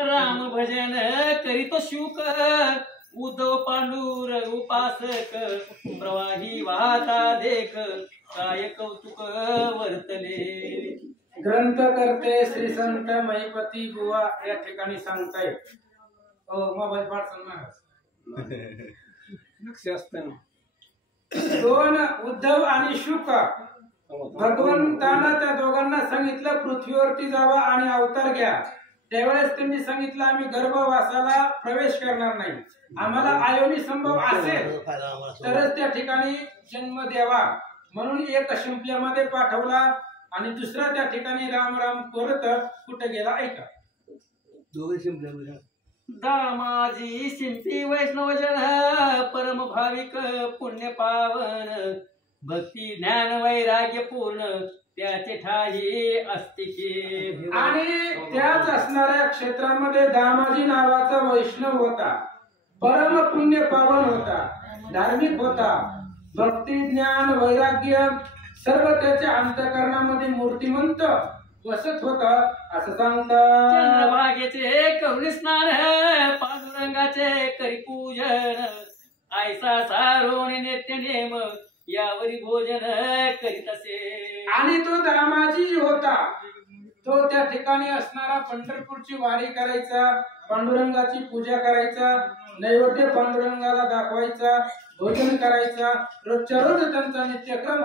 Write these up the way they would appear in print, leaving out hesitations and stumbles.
राम भजन करीतो शुक उद्धव पांडुर उपासक प्रवाही वाहता देख काय कौतुक वर्तले। ग्रंथ करते श्री संत महिपती बुवा या ठिकाणी सांगतायत। मोबाईल लक्ष असताना दोन उद्धव आणि शुक भगवंतांना त्या दोघांना सांगितलं पृथ्वीवरती जावा आणि अवतार घ्या। त्यावेळेस त्यांनी सांगितलं आम्ही गर्भवासाला प्रवेश करणार नाही, आम्हाला आयोनी संभव असेल तरच त्या ठिकाणी जन्म द्यावा, म्हणून एक शिंपल्यामध्ये पाठवला आणि दुसरा त्या ठिकाणी राम राम करत कुठे गेला ऐका। दोघे शिंपल्यामध्ये दामाजी शिंपी वैष्णवजन परम भाविक पुण्य पावन भक्ती ज्ञान वैराग्य पूर्ण त्याचे ठाई अस्तिके। आणि त्याच असणाऱ्या क्षेत्रामध्ये दामाजी नावाचा वैष्णव होता, परम पुण्य पावन होता, धार्मिक होता, भक्ती ज्ञान वैराग्य सर्व त्याच्या अंतःकरणामध्ये मूर्तिमंत वसत होता असं सांगतात। चंद्रभागेचे करुणी स्नान पांडुरंगाचे करी पूजन ऐसा सारोणी नित्य नेम यावरी भोजन करीत असे। आणि तो दामाजी होता तो त्या ठिकाणी असणारा पंढरपूरची वारी करायचा, पांडुरंगाची पूजा करायचा, नैवेद्य पांडुरंगाला दाखवायचा, भोजन करायचा, रोजच्या रोज त्यांचा नित्यक्रम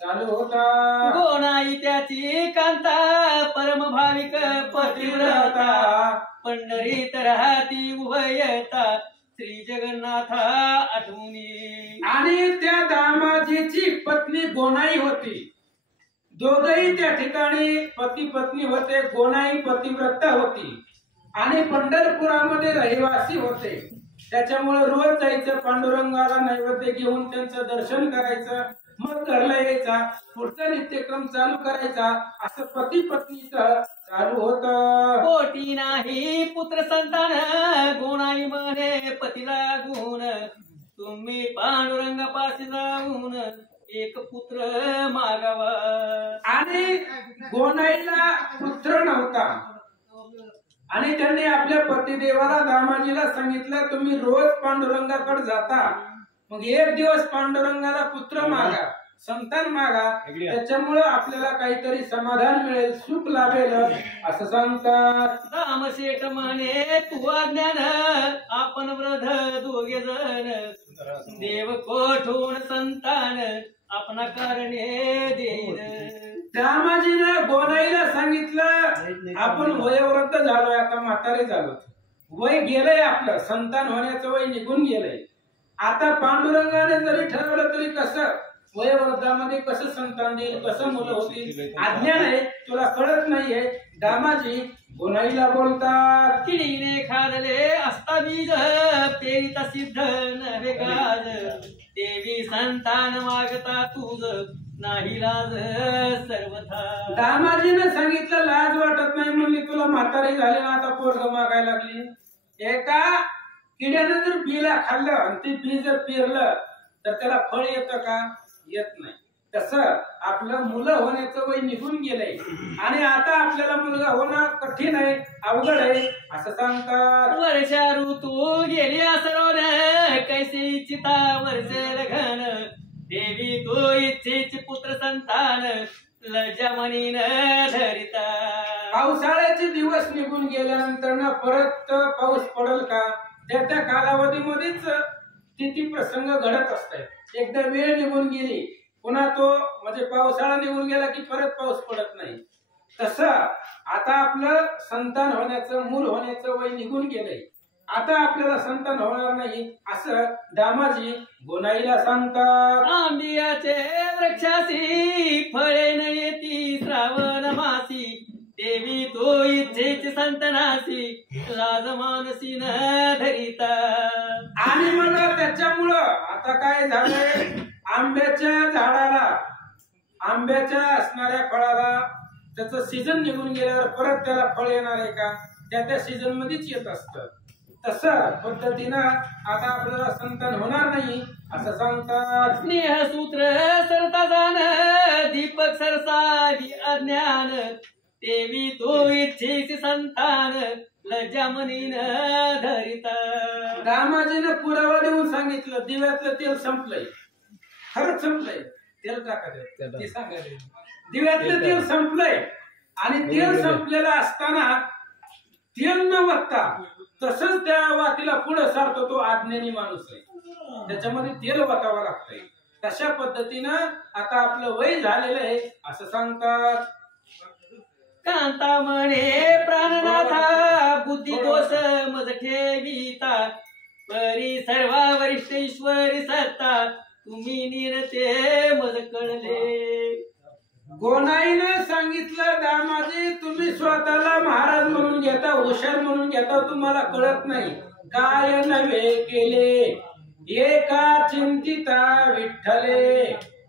चालू होता। गोनाई त्याची कांता परम भाविक पतिव्रता पंढरीत राहती उभयता श्री जगन्नाथा आठवणी। आणि त्या दामाजीची पत्नी गोनाई होती, दोघही त्या ठिकाणी पती पत्नी होते। गोनाई पतिव्रता होती आणि पंढरपुरामध्ये रहिवासी होते, त्याच्यामुळे रोज जायचं पांडुरंगाला नैवेद्य घेऊन त्यांचं दर्शन करायचं, मग घरला यायचा, पुढचा नित्यक्रम चालू करायचा, असं पती पत्नीचं चालू होत। पोटी नाही पुत्र संतान गोनाई म्हणे पतीला गुण तुम्ही पांडुरंगापाशी जाऊन एक पुत्र मागावा। आणि गोनाईला पुत्र नव्हता आणि त्यांनी आपल्या पतिदेवाला दामाजीला सांगितलं तुम्ही रोज पांडुरंगाकडे जाता, मग एक दिवस पांडुरंगाला पुत्र मागा, संतान मागा, त्याच्यामुळे आपल्याला काहीतरी समाधान मिळेल, सुख लाभेल असं सांगतात। रामशेठ म्हणे तू अज्ञान आपण वृद्ध दोघे जण देव कोठून संतान आपणा करणे देईन। दामाजीनं गोनाईला सांगितलं आपण वयोवृद्ध झालोय, आता म्हातारे झालो, वय गेलंय, आपलं संतान होण्याचं वय निघून गेलंय, आता पांडुरंगाने जरी ठरवलं तरी कसं वयोवृद्धामध्ये कसं संतान देईल, कसं मुलं होतील, अज्ञान आहे, तुला कळत नाहीये। दामाजी गोनाईला बोलतात किडीने खाल्ले असता बीज पेरिता सिद्ध नव्हे गाज देवी संतान मागता तुझ नाही लाज सर्वथा। दामाजीने सांगितलं लाज वाटत नाही म्हणली, तुला म्हातारी झाली ना आता पोरग मागायला लागली। एका किड्याने जर बिला खाल्लं आणि ते बी जर पेरलं तर त्याला फळ येतं का? येत नाही। तसं आपलं मुलं होण्याचं वय निघून गेलंय आणि आता आपल्याला मुलगा होणं कठीण आहे, अवघड आहे असं सांगतात। वर्षा ऋतू गेली असरोन कैसे इच्छिता वर्ष लघन देवी तो इच्छेची पुत्र संतान लज्जा म्हणीन धरिता। पावसाळ्याचे दिवस निघून गेल्यानंतर ना परत पाऊस पडेल का? त्या त्या कालावधीमध्येच तिथी प्रसंग घडत असतात। एकदा वेळ निघून गेली पुन्हा तो म्हणजे पावसाळा निघून गेला की परत पाऊस पडत नाही, तसं आता आपलं संतान होण्याचं मूल होण्याचं वय निघून गेलंय, आता आपल्याला संतान होणार नाही असं दामाजी गोनाईला सांगतात। आंबियाचे वृक्षासी फळे न येती श्रावण मासी देवी तो इच्छेची संतनासी लाज मानसी न धरिता। आणि मग त्याच्यामुळं आता काय झालंय, आंब्याच्या झाडाला आंब्याच्या असणाऱ्या फळाला त्याचं सीझन निघून गेल्यावर परत त्याला फळ येणार आहे का? त्या त्या सीझन मध्येच येत असतं। तसं पद्धतीनं आता आपल्याला संतान होणार नाही असं सांगतात. स्नेहसूत्र सरता जाण दीपक सरसावी अज्ञान देवी तो इच्छेची संतान लज्जा मनीन धरिता. दामाजीनं पुरावा देऊन सांगितलं दिव्यातलं तेल संपलंय. खरंच संपलंय. तेल टाकायचं ते सांगायचं. दिव्यातलं तेल संपलंय आणि तेल संपलेलं असताना तेल न वाटता तसंच त्या वातीला पुढे सारतो तो आज्ञानी माणूस आहे. त्याच्यामध्ये तेल वाटावं लागतंय. तशा पद्धतीनं आता आपलं वय झालेलं आहे असं सांगतात. कांता म्हणे प्राणनाथा बुद्धी दोष मज ठेविता परी सर्वा वरिष्ठ ईश्वरी सत्ता तुम्ही निरते मज कळले. गोनाईनं सांगितलं दामाजी तुम्ही स्वतःला महाराज म्हणून घेता हुशार म्हणून घेता तुम्हाला कळत नाही. काय नव्हे केले एका चिंतिता विठ्ठले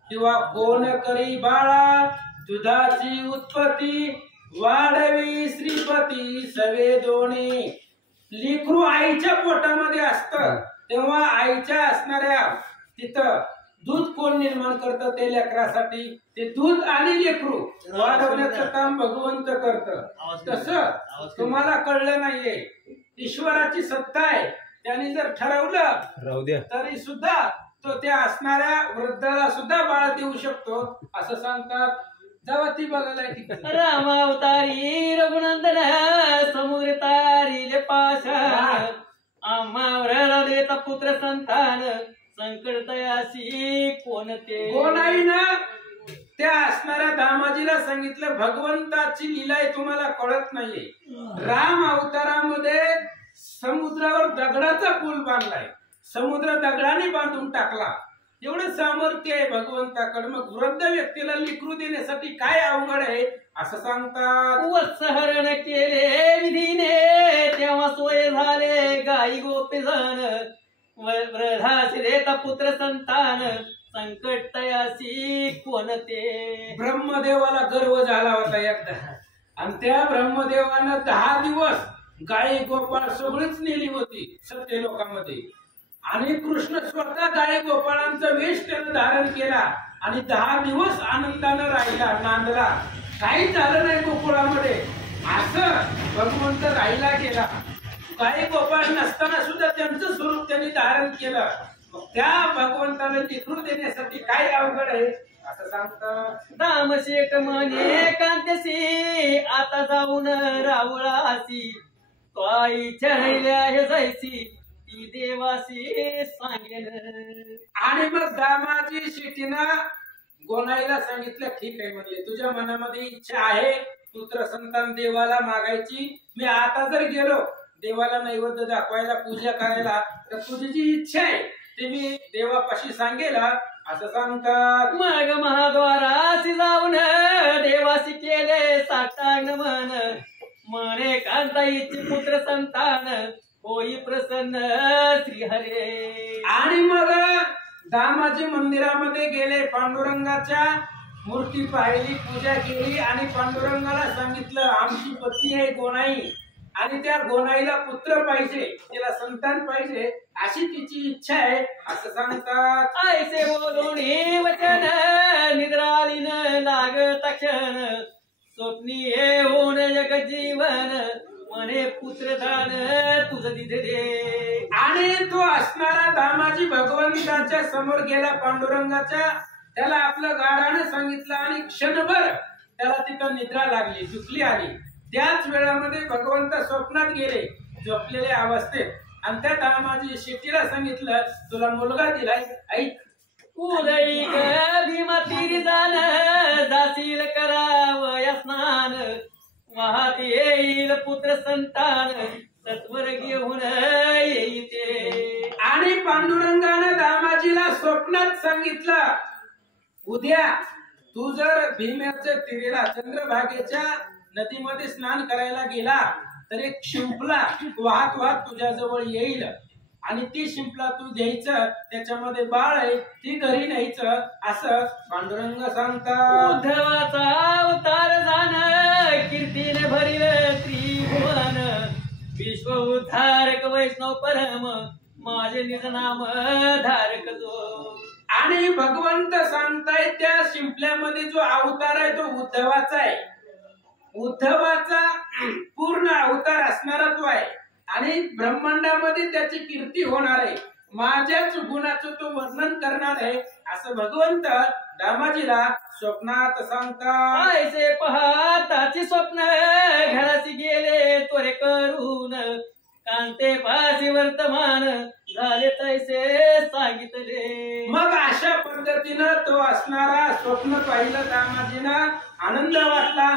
किंवा कोण करी बाळा दुधाची उत्पत्ती वाढवी श्रीपती सवे दोणे. लेकरू आईच्या पोटामध्ये असतं तेव्हा आईच्या असणाऱ्या तिथं दूध कोण निर्माण करतं ते लेकरासाठी. ते दूध आणि लेकरू वाढवण्याचं काम भगवंत करतं. तसं तुम्हाला कळलं नाहीये. ईश्वराची सत्ता आहे. त्यांनी जर ठरवलं तरी सुद्धा तो त्या असणाऱ्या वृद्धाला सुद्धा बाळ देऊ शकतो असं सांगतात. जेव्हा ती बघायला रामावतारी रघुनंदन समुद्र तारिले पाषाण आम्हावर देता पुत्र संतान संकट तयासी कोणते. कोणाईनं त्या असणाऱ्या दामाजीला सांगितलं भगवंताची लीला आहे तुम्हाला कळत नाहीये. राम अवतारामध्ये समुद्रावर दगडाचा पूल बांधलाय. समुद्र दगडाने बांधून टाकला. एवढं सामर्थ्य आहे भगवंताकडे. मग वृद्ध व्यक्तीला लेकरू देण्यासाठी काय अवघड आहे असं सांगतात. वत्सहरण केले विधीने तेव्हा सोय झाले गाई गोपीजन वृद्धासी देता पुत्र संतान संकट तयासी कोणते. ब्रह्मदेवाला गर्व झाला होता एकदा आणि त्या ब्रह्मदेवानं 10 दिवस गाई गोपाळ सगळीच नेली होती सत्य लोकांमध्ये. आणि कृष्ण स्वतः गाई गोपाळांचा वेश त्यानं धारण केला आणि 10 दिवस आनंदानं राहिला नांदला. काही झालं नाही गोकुळामध्ये असं भगवंत राहिला गेला. गाई गोपाळ नसताना सुद्धा त्यांचं स्वरूप त्यांनी धारण केलं. त्या भगवंताला लेकरू देण्यासाठी काय अवघड आहे असं सांगतात. दामशेठ म्हणे कांतसी आता जाऊन रावळासी आई चढल्या हे जायची ती देवासी सांगेन. आणि मग दामाजी शेतीनं गोनाईला सांगितलं ठीक आहे म्हणले तुझ्या मनामध्ये इच्छा आहे पुत्र संतान देवाला मागायची. मी आता जर गेलो देवाला नैवेद्य दाखवायला पूजा करायला तर तुझी जी इच्छा आहे ते मी देवापाशी सांगेल असं सांगतात. मग महाद्वारासी जाऊन देवासी केले साष्टांगमन म्हणे कांता इच्छी पुत्र संतान होई प्रसन्न श्रीहरे. आणि मग दामाजी मंदिरामध्ये गेले. पांडुरंगाच्या मूर्ती पाहिली पूजा केली आणि पांडुरंगाला सांगितलं आमची पत्नी आहे गोनाई आणि त्या गोनाईला पुत्र पाहिजे तिला संतान पाहिजे अशी तिची इच्छा आहे असं सांगतात. ऐसे बोलून वचन निद्रालीन लागत क्षण स्वप्नी येऊन जग जीवन म्हणे पुत्रदान तुझं दिधे दे. आणि तो असणारा दामाजी भगवंताच्या समोर गेला पांडुरंगाच्या. त्याला आपलं गाढानं सांगितलं आणि क्षणभर त्याला तिथं निद्रा लागली झुकली आली. त्याच वेळामध्ये भगवंत स्वप्नात गेले झोपलेल्या अवस्थेत आणि त्या दामाजी शेतीला सांगितलं तुला मुलगा दिलाय ऐक. उदयी भीमा तीरी जाण जाशील करावया स्नान वाहत येईल पुत्र संतान तत्वर घेऊन येईते. आणि पांडुरंगानं दामाजीला स्वप्नात सांगितलं उद्या तू जर भीमेच्या तीरेला चंद्रभागेच्या नदीमध्ये स्नान करायला गेला तर एक शिंपला वाहत वाहत तुझ्या जवळ येईल आणि ती शिंपला तू घ्यायचं त्याच्यामध्ये बाळ आहे ती घरी न्यायचं असं पांडुरंग सांगतात. उद्धवाचा अवतार जाण कीर्तीने भरील त्रिभुवन विश्व उद्धारक वैष्णव परम माझे निज नाम धारक जो. आणि भगवंत सांगताय त्या शिंपल्यामध्ये जो अवतार आहे तो उद्धवाचा आहे. उद्धवाचा पूर्ण अवतार असणारा तो आहे आणि ब्रह्मांडामध्ये त्याची कीर्ती होणार आहे. माझ्याच गुणाचं तो वर्णन करणार आहे असं भगवंत दामाजीला स्वप्नात सांगतात. ऐसे पहाताची स्वप्न घराशी गेले त्वरे करून कांते पाशी वर्तमान झाले तैसे सांगितले. मग अशा पद्धतीनं तो असणारा स्वप्न पाहिलं दामाजींना, आनंद वाटला,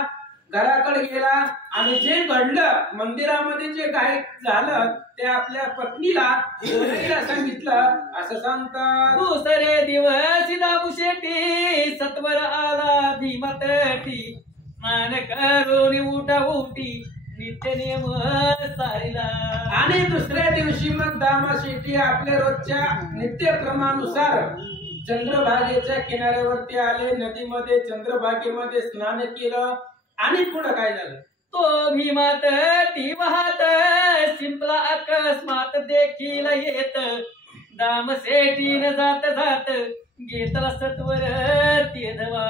घराकडे गेला आणि जे घडलं मंदिरामध्ये जे काय झालं ते आपल्या पत्नीला सांगितलं असं सांगतात. दुसरे दिवस दामू शेट्टी सत्वर आला भीमातटी स्नान करून उठा उठी नित्य नियम सारिला. आणि दुसऱ्या दिवशी मग दामा शेट्टी आपल्या रोजच्या नित्यक्रमानुसार चंद्रभागेच्या किनाऱ्यावरती आले. नदीमध्ये चंद्रभागेमध्ये स्नान केलं आणि पुढे काय झालं? तो भीमात ती वाहत शिंपला अकस्मात देखील येत दामसेठीन जात जात घेतला सत्वर ते धवा.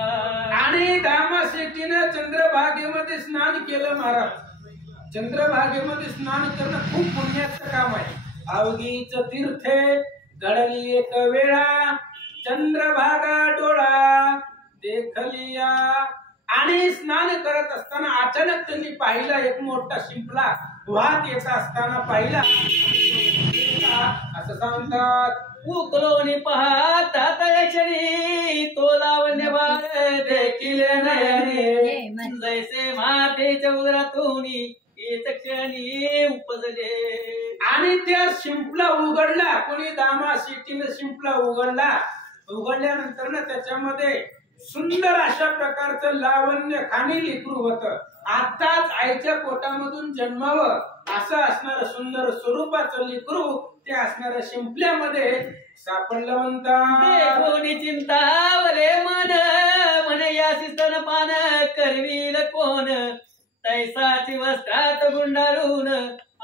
आणि दामा शेट्टीनं चंद्रभागेमध्ये स्नान केलं. महाराज, चंद्रभागेमध्ये स्नान करणं खूप पुण्याचं काम आहे. अवघीच तीर्थे घडली एक वेळा चंद्रभागा डोळा देखलिया. आणि स्नान करत असताना अचानक त्यांनी पाहिलं एक मोठा शिंपला वाहत येत असताना पाहिला असं सांगतात. उकलोनी पाहतात क्षणी तो लावण्य बाळ देखील नयने जैसे मातेच्या उदरातून येत क्षणी उपजले. आणि त्या शिंपला उघडला. कोणी दामा शेट्टीने शिंपला उघडला. उघडल्यानंतर ना त्याच्यामध्ये सुंदर अशा प्रकारचं लावण्य खाणी लेकरू होतं. आताच आईच्या पोटामधून जन्मावं असं असणारं सुंदर स्वरूपाचं लेकरू ते असणाऱ्या शिंपल्यामध्ये सापडलं. म्हणतात कोणी चिंतावले मन म्हणे यासी स्तनपान करवील कोण तैसाची वस्त्रात गुंडाळून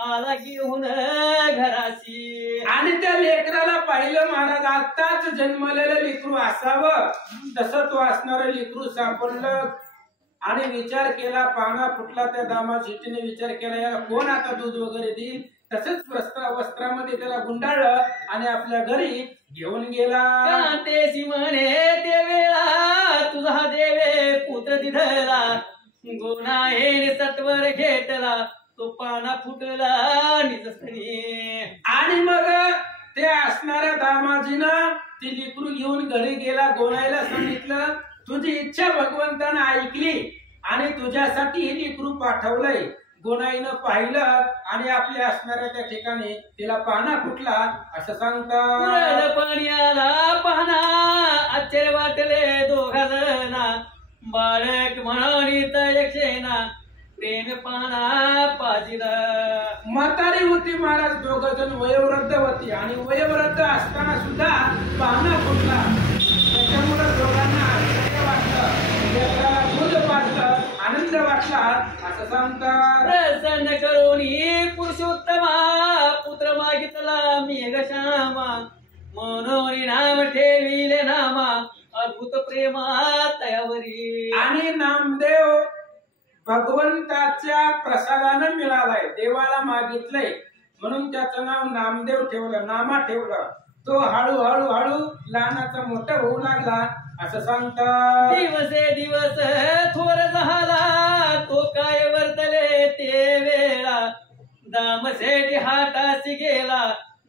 आला घेऊन घराशी. आणि त्या लेकराला पाहिलं महाराज, आताच जन्मलेलं लेकरू असावं तसं तो असणारं लेकरू सापडलं. आणि विचार केला, पाना फुटला. त्या दामा शेट्टीने विचार केला याला कोण आता दूध वगैरे देईल. तसंच वस्त्रामध्ये त्याला गुंडाळलं आणि आपल्या घरी घेऊन गेला. कांतेसी म्हणे ते वेळा तुझा देवे पुत्र दिधला गुन्हा सत्वर घेतला तो पाना फुटला निजस्थनी. आणि मग ते असणाऱ्या दामाजीनं ती लेकरू घेऊन घरी गेला. गोनाईला सांगितलं तुझी इच्छा भगवंतानं ऐकली आणि तुझ्यासाठी हे लेकरू पाठवलंय. गोनाईनं पाहिलं आणि आपल्या असणाऱ्या त्या ठिकाणी तिला पाना फुटला असं सांगतात. पाण्याला पाहना आश्चर्य वाटले दोघा जना बाळक म्हणून यक्षेना प्रेम पाना पाजिला. म्हातारी होती महाराज, दोघ जण वयोवृद्ध होती आणि वयोवृद्ध असताना सुद्धा पाना फुटला. त्याच्यामुळे दोघांना आश्चर्य वाटलं, लेकराला दूध वाटलं, आनंद वाटला असं सांगतात. प्रसन्न करून पुरुषोत्तमा पुत्र मागितला मेघश्यामा म्हणून नाम ठेविले नामा अद्भुत प्रेमा तयावरी. आणि नामदेव भगवंताच्या प्रसादानं मिळालाय. देवाला मागितलंय म्हणून त्याचं नाव नामदेव ठेवलं, नामा ठेवलं. तो हळूहळू हळू लहानाचा मोठा होऊ लागला असं सांगतात. दिवसे दिवस थोर झाला तो काय वर्तले ते वेळा दामसेठी हाताशी गेला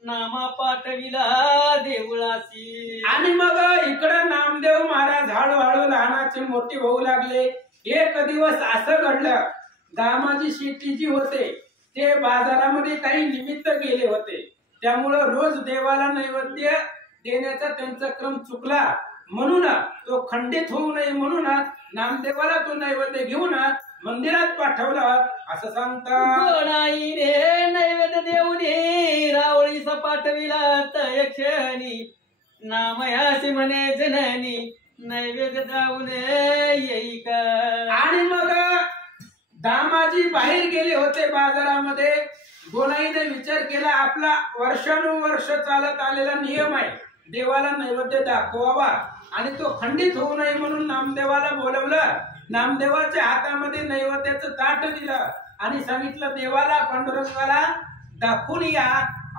नामा पाठविला देवळाशी. आणि मग इकडं नामदेव महाराज हळूहळू लहानाचे मोठे होऊ लागले. एक दिवस असं घडलं, दामाजी शेट्टी जी होते ते बाजारामध्ये काही निमित्त गेले होते. त्यामुळं रोज देवाला नैवेद्य देण्याचा त्यांचा क्रम चुकला. म्हणून तो खंडित होऊ नये म्हणून नामदेवाला तो नैवेद्य घेऊन मंदिरात पाठवला असं सांगतात. गोनाईने नैवेद्य देऊनी रावळीचा पाठविला तयक्षणी नामयासी म्हणे जननी नैवेद्य जाऊन येई का. आणि मग दामाजी बाहेर गेले होते बाजारामध्ये. गोनाईने विचार केला आपला वर्षानुवर्ष चालत आलेला नियम आहे देवाला नैवेद्य दाखवावा आणि तो खंडित होऊ नये म्हणून नामदेवाला बोलवलं. नामदेवाच्या हातामध्ये नैवेद्याचं ताट दिलं आणि सांगितलं देवाला पांडुरंगाला दाखवून या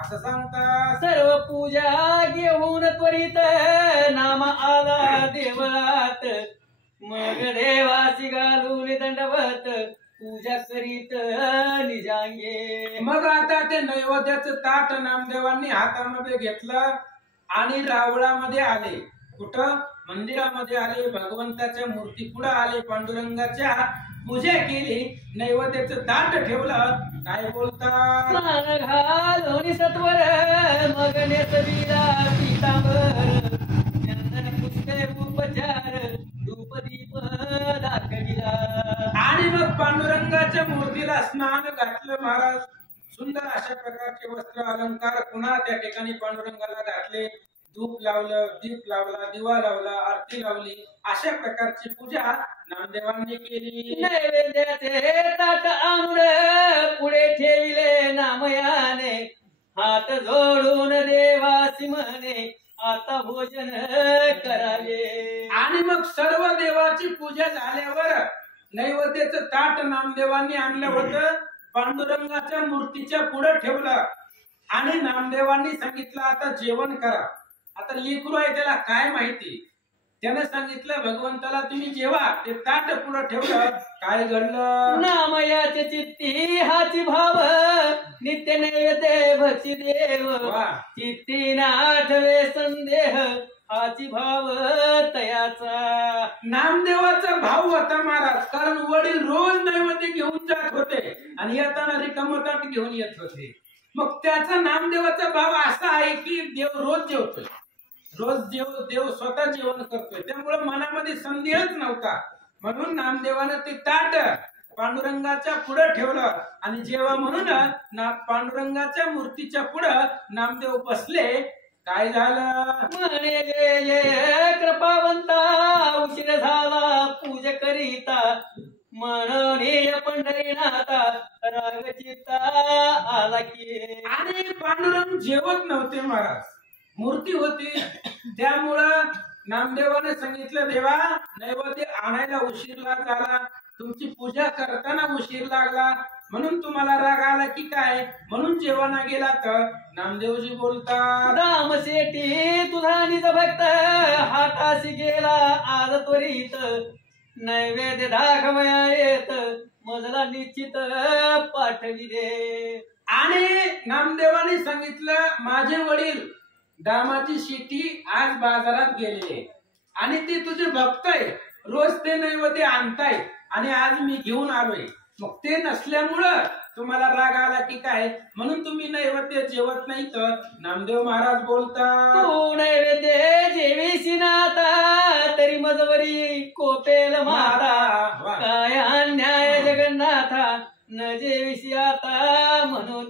असं सांगतात. सर्व पूजा घेऊन त्वरित नाम आला देवळात, मग देवासी घालून दंडवत पूजा करीत निजांगे. मग आता ते नैवेद्याचं ताट नामदेवांनी हातामध्ये घेतलं आणि रावळामध्ये आले. कुठं? मंदिरामध्ये आले, भगवंताच्या मूर्ती पुढे आले, पांडुरंगाच्या पूजा केली, नैवेद्याचं ताट ठेवलं. काय बोलतात? स्नान घालून सत्वर मग नेसविला पीतांबर, चंदन पुष्पे उपचार धूप दीप दाखविला. आणि मग पांडुरंगाच्या मूर्तीला स्नान घातलं महाराज. सुंदर अशा प्रकारचे वस्त्र अलंकार पुन्हा त्या ठिकाणी पांडुरंगाला घातले. धूप लावलं, दीप लावला, दिवा लावला, आरती लावली. अशा प्रकारची पूजा नामदेवांनी केली. नैवेद्याचे ताट आणून पुढे ठेविले नामयाने, हात जोडून देवासी म्हणे आता भोजन करावे. आणि मग सर्व देवाची पूजा झाल्यावर नैवेद्याचं ताट नामदेवांनी आणलं होतं, पांडुरंगाच्या मूर्तीच्या पुढे ठेवलं आणि नामदेवांनी सांगितलं आता जेवण करा. आता लेकरू आहे त्याला काय माहिती, त्याने सांगितलं भगवंताला तुम्ही जेवा. ते ताट पुढे ठेवलं. काय घडलं? नामयाचे चित्ती हाची भाव, नित्य नैवेद्य भक्ती देव, वा. चित्ती नाठवे संदेह, हाची भाव तयाचा. नामदेवाचा भाव होता महाराज, कारण वडील रोज नैवेद्य घेऊन जात होते आणि येताना रिकामं ताट घेऊन येत होते. मग त्याचा नामदेवाचा भाव असा आहे की देव रोज जेवतोय, रोज देव स्वतः जेवण करतोय, त्यामुळे मनामध्ये संदेहच नव्हता. म्हणून नामदेवानं ते ताट पांडुरंगाच्या पुढे ठेवलं आणि जेव्हा म्हणून पांडुरंगाच्या मूर्तीच्या पुढे नामदेव बसले. काय झालं? म्हणे जय जय कृपावंता, उशीर झाला पूजा करीता, म्हणून पंढरीनाथा राग चित्ता आला की. आणि पांडुरंग जेवत नव्हते महाराज, मूर्ती होती. त्यामुळं नामदेवाने सांगितलं देवा नैवेद्य आणायला उशीर झाला, तुमची पूजा करताना उशीर लागला, म्हणून तुम्हाला राग आला की काय, म्हणून जेवणा गेला. तर नामदेवजी बोलतात राम शेटी तुझा निज भक्त हाताशी गेला आज त्वरित, नैवेद्य दाखवया येत मजला निश्चित पाठविले. आणि नामदेवाने सांगितलं माझे वडील दामाची शेती आज बाजारात गेलेले आणि ते तुझे भक्त आहे, रोज ते नैवेद्य आणताय आणि आज मी घेऊन आलोय. मग ते नसल्यामुळं तुम्हाला राग आला की काय, म्हणून तुम्ही नैवेद्य जेवत नाही. तर नामदेव महाराज बोलतात तू नैवेद्य जेवीसी नाता, तरी मजवरी कोपेल माता, काय अन्याय जगन्नाथा न जेवीसी आता म्हणून.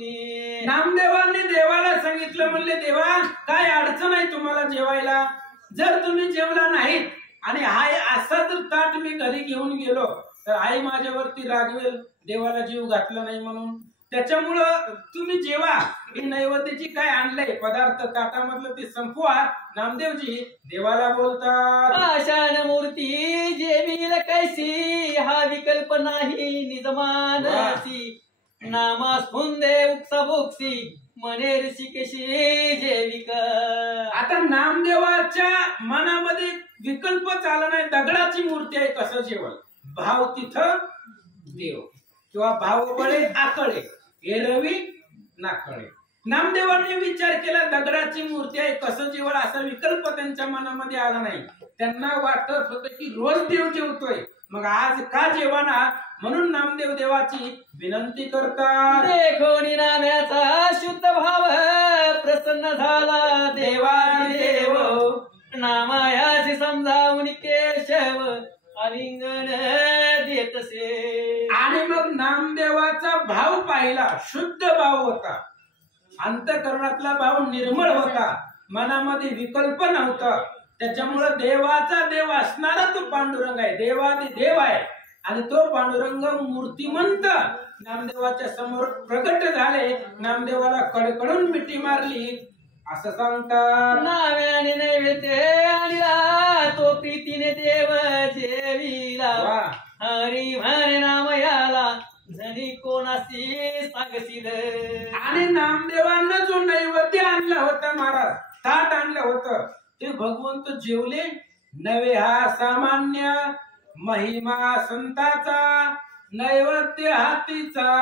नामदेवांनी देवाला सांगितलं, म्हणले देवा काय अडचण आहे तुम्हाला जेवायला, जर तुम्ही जेवला नाहीत आणि हाय असा जर ताट मी घरी घेऊन गेलो तर आई माझ्यावरती रागवेल, देवाला जीव घातला नाही म्हणून. त्याच्यामुळं तुम्ही जेवा, ही नैवेद्याची काय आणलंय पदार्थ ताटामधलं ते संपवा. नामदेवजी देवाला बोलतात पाषाण मूर्ती जेवील कैसी, हा विकल्प नाही निजमानसी, नामास फुंदे उपसा बुक्सी मने ऋषिकेशी जेविका. आता नामदेवाच्या मनामध्ये विकल्प चालला नाही, दगडाची मूर्ती आहे कसं जेवण, भाव तिथं देव किंवा भाव बळे आकळे, हे रवी नाकळे. नामदेवांनी विचार केला दगडाची मूर्ती आहे कसं जेवण, असा विकल्प त्यांच्या मनामध्ये आला नाही. त्यांना वाटत होतं की रोज देव जेवतोय, मग आज का जेवणा, म्हणून नामदेव देवाची विनंती करतात. देखोनी नाम्याचा शुद्ध भाव प्रसन्न झाला देवादिदेव, नामायाशी समजावून केशव आलिंगन देतसे. आणि मग नामदेवाचा भाव पाहिला, शुद्ध भाव होता, अंतःकरणातला भाव निर्मळ होता, मनामध्ये विकल्प नव्हता. त्याच्यामुळे देवाचा देव असणारा तो पांडुरंग आहे, देवादी देव आहे. आणि तो पांडुरंग मूर्तिमंत नामदेवाच्या समोर प्रकट झाले. नामदेवाला कडकडून मिठी मारली असं सांगतात. नाव्याने नैवेद्य आणला तो प्रीतीने देव जेविला वा. हरी म्हणे नाम याला जणी कोणाशी सांगशील. आणि नामदेवांना जो नैवेद्य आणला होता महाराज, ताट आणलं होतं, ते भगवंत जेवले नवे. हा सामान्य महिमा संताचा, नैवेद्य हातीचा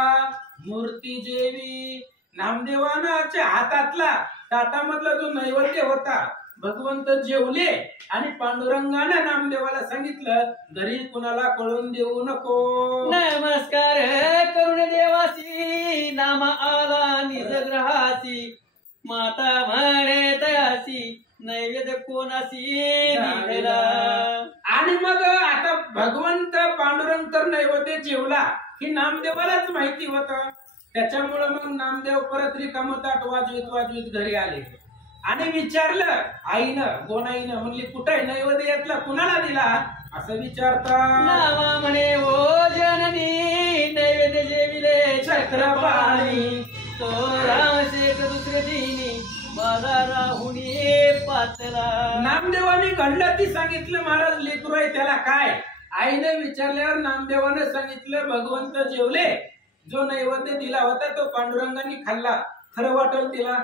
मूर्ती जेवी. नामदेवानाच्या हातातला ताटामधला जो नैवेद्य होता भगवंत जेवले आणि पांडुरंगाने नामदेवाला सांगितलं घरी कुणाला कळून देऊ नको. नमस्कार करुण देवासी नाम आला निज ग्रहासी माता म्हणे तयासी नैवेद्य कोणासी दिला. आणि मग आता भगवंत पांडुरंग तर नैवेद्य जेवला ही नामदेवालाच माहिती होतं. त्याच्यामुळं मग नामदेव परत रिकामं ताट वाजवीत घरी आले आणि विचारलं आईनं, गोणाईनं, म्हणली कुठे नैवेद्य यातला कुणाला दिला असं विचारतात. नावा म्हणे ओ जननी नैवेद्य जेविले चक्रपाणी तो रामशेठ दुसरे दिनी माझा राहुनी पातला. नामदेवाने घडलं ती सांगितलं महाराज लेकरू आहे त्याला काय. आईने विचारल्यावर नामदेवाने सांगितलं भगवंत जेवले, जो नैवेद्य दिला होता तो पांडुरंगाने खाल्ला, खरं वाटल तिला.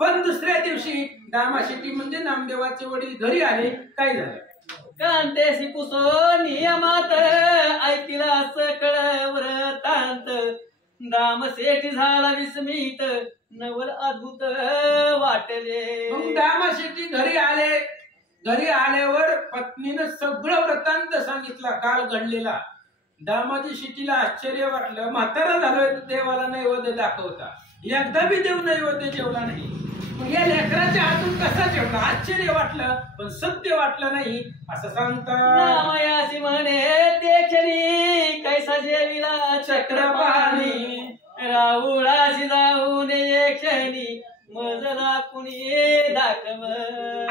पण दुसऱ्या दिवशी दामाशेट्टी म्हणजे नामदेवाचे वडील घरी आले. काय झालं? कांतेसी पुसो नियमात ऐकिला सकळ व्रतांत दामशेठ झाला विस्मित नवल अद्भुत वाटले. मग दामाशेट्टी घरी आले. घरी आल्यावर पत्नीनं सगळं वृत्तांत सांगितला काल घडलेला. दामाजी शेट्टीला आश्चर्य वाटलं. म्हातारा झालोय देवाला नैवेद्य दाखवता, एकदा बी देव नैवेद्य जेवला नाही. मग या लेकराच्या हातून कसा जेवला आश्चर्य वाटलं, पण सत्य वाटलं नाही असं सांगतात. नामयासी म्हणे ते क्षणी कैसा जेविला चक्रपाणी राहुळाशी जाऊन एक क्षणी मजला कुणी दाखव.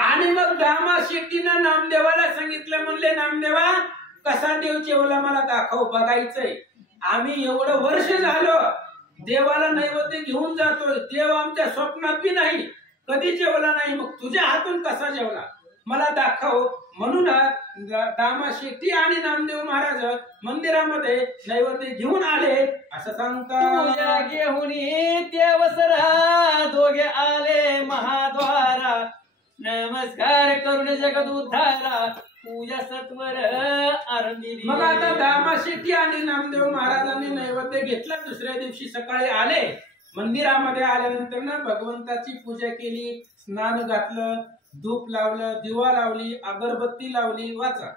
आणि मग दामा शेट्टीनं नामदेवाला सांगितलं, म्हणले नामदेवा कसा देव जेवला मला दाखव, बघायचंय. आम्ही एवढं वर्ष झालं देवाला नैवेद्य घेऊन जातोय, देव आमच्या स्वप्नात बी नाही, कधी जेवला नाही, मग तुझ्या हातून कसा जेवला मला दाखव. म्हणून दामा शेट्टी आणि नामदेव महाराज मंदिरामध्ये नैवेद्य घेऊन आले असं सांगतात. पूजा घेऊन देवसरा दोघे आले महाद्वारा नमस्कार करून जगत उद्धारा पूजा सत्वर आरंभिली. मग आता दामा शेट्टी आणि नामदेव महाराजांनी नैवेद्य घेतला. दुसऱ्या दिवशी सकाळी आले मंदिरामध्ये. आल्यानंतर ना भगवंताची पूजा केली, स्नान घातलं, धूप लावलं, दिवा लावली, अगरबत्ती लावली. वाचा.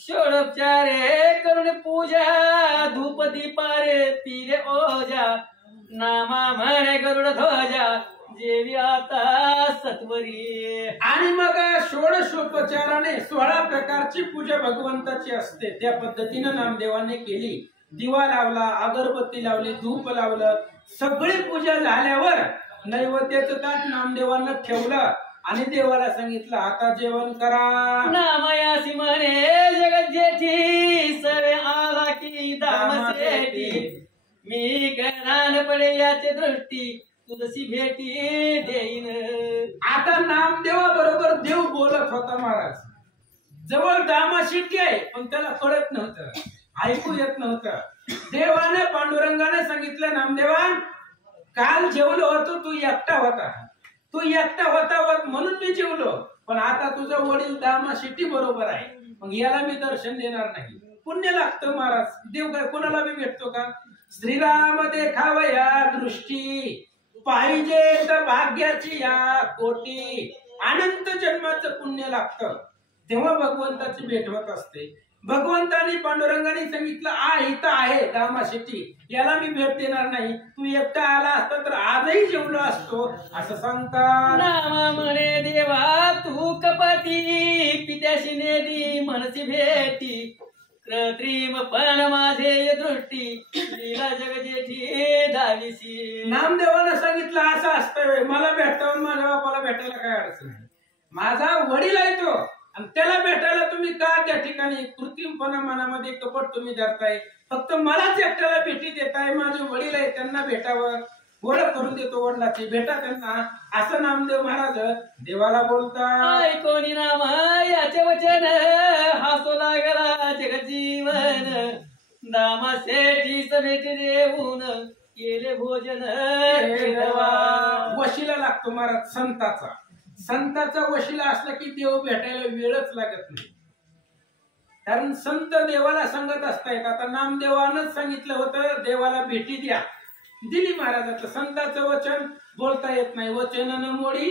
षोडोपचारे करून पूजा धूप दीपारे पिरे ओजा नामा म्हणे गरुड ध्वजा जेवी आता सत्वरी. आणि मग षोडशोपचाराने 16 प्रकारची पूजा भगवंताची असते. त्या पद्धतीनं नामदेवाने केली. दिवा लावला, अगरबत्ती लावली, धूप लावलं. सगळी पूजा झाल्यावर नैवेद्याचं ताट नामदेवानं ठेवलं आणि देवाला सांगितलं आता जेवण करा. नामयासी म्हणे जगत जेठी सवे आला की दामशेठी मी गणान पडे याची दृष्टी तुझशी भेटी देईन. आता नामदेवा बरोबर देव बोलत होता महाराज. जवळ दामा शेट्टी आहे पण त्याला कळत नव्हतं, ऐकू येत नव्हतं. देवाने पांडुरंगाने सांगितलं नामदेवा काल जेवलो होतो, तू एकटा होता म्हणून मी जेवलो, पण आता तुझा वडील दामा शेट्टी बरोबर आहे, मग याला मी दर्शन देणार नाही. पुण्य लागतं महाराज. देव काय कोणाला बी भेटतो का? श्रीराम देखावया दृष्टी पाहिजे तर भाग्याची या कोटी. अनंत जन्माचं पुण्य लागतं तेव्हा भगवंताची भेट होत असते. भगवंतानी पांडुरंगाने सांगितलं इथं आहे दामा शेट्टी, याला मी भेट देणार नाही, तू एकटा आला असता तर आजही जेवलो असतो असं सांगतात. नामा म्हणे देवा तू कपटी पित्याशी नेदी मनसी भेटी कृत्रिम पण माझे दृष्टी लीला जगजेठी दाविसी. नामदेवानं सांगितलं असं असतं मला भेटतावर माझ्या बापाला भेटायला काय अडचण नाही. माझा वडील आहे तो आणि त्याला भेटायला तुम्ही का त्या ठिकाणी कृत्रिमपणा मनामध्ये कपट तुम्ही धरताय. फक्त मलाच एकट्याला भेटी देताय. माझे वडील आहे त्यांना भेटावं. ओळख करून देतो वडिलाची, भेटा त्यांना, असं नामदेव महाराज देवाला बोलतात. ऐकोनी नाम याचे वचन हासो लागला जगजीवन दामा सेठी समेटी देऊन केले भोजन देवा. वशिला लागतो महाराज संताचा. संताचा वशिला असला की देव भेटायला वेळच लागत नाही. कारण संत देवाला सांगत असतायत. आता नामदेवानंच सांगितलं होतं देवाला भेटी द्या, दिली महाराजाचं. संताचं वचन बोलता येत नाही, वचनानं मोडी